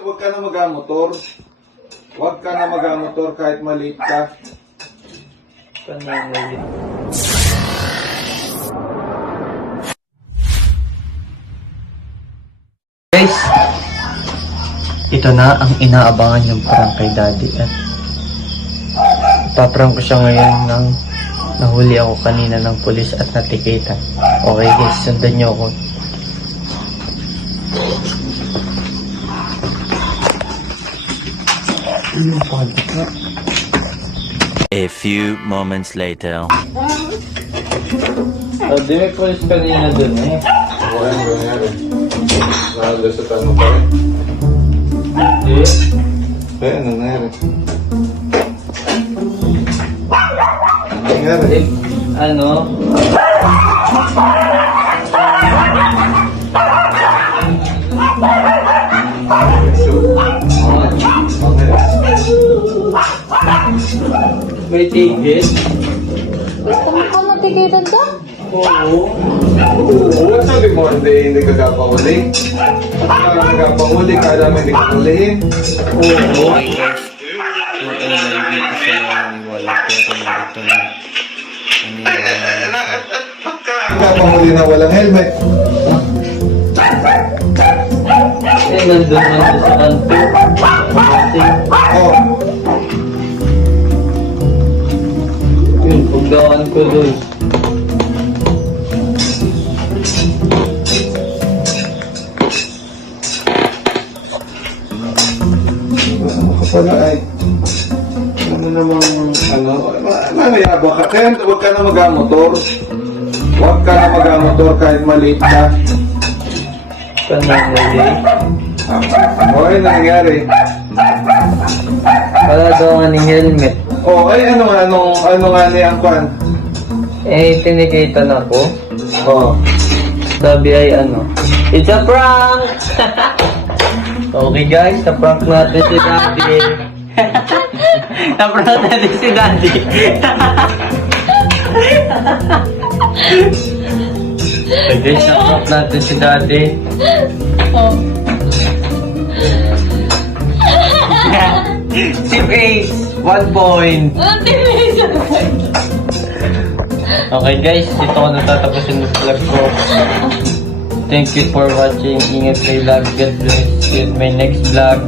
Huwag ka na mag-motor. Huwag ka na mag-motor kahit maliit ka. Guys, ito na ang inaabangan yung prank kay Daddy at ipaprank ko siya ngayon nang nahuli ako kanina ng pulis at natiketan. Okay guys, sundan niyo ako. A few moments later. Di may pulis kanina dun eh. Wala nang nangyari. Nakagasatan mo pa rin. Hindi. Kaya ano nangyari? Ano nangyari? Ano? May ticket? Gusto mo ka matikitan ka? Oo. Oo, sabi mo hindi ka kapahuli. Kaya nagkapahuli ka alam hindi ka hulihin. Oo. Ay guys, kung ay nalibito siya na naniwala pero narito na naniwala siya. Nagkapahuli na walang helmet. Eh, nandun sa kanto. Oh, Yun, pagdaan ko doon. ano ka pala ay? Ano namang nangyayabang ka? Kaya huwag ka na mag-motor. Huwag ka na mag-motor kahit maliit ka. Panangali. Okay, nangyari. Wala daw nga ng helmet. Oh, ay ano nga niya ang kwan? Eh, tinikitan ako. Oh. Sabi ay ano, it's a prank! Okay guys, na-prank natin si Daddy. Na-prank natin si Daddy. Okay guys, na-prank natin si Daddy. Oh. Si Face, 1 point. Okay guys, ito ko natatapusin yung vlog ko. Thank you for watching. Ingat kayo lagi. God bless. See you in my next vlog.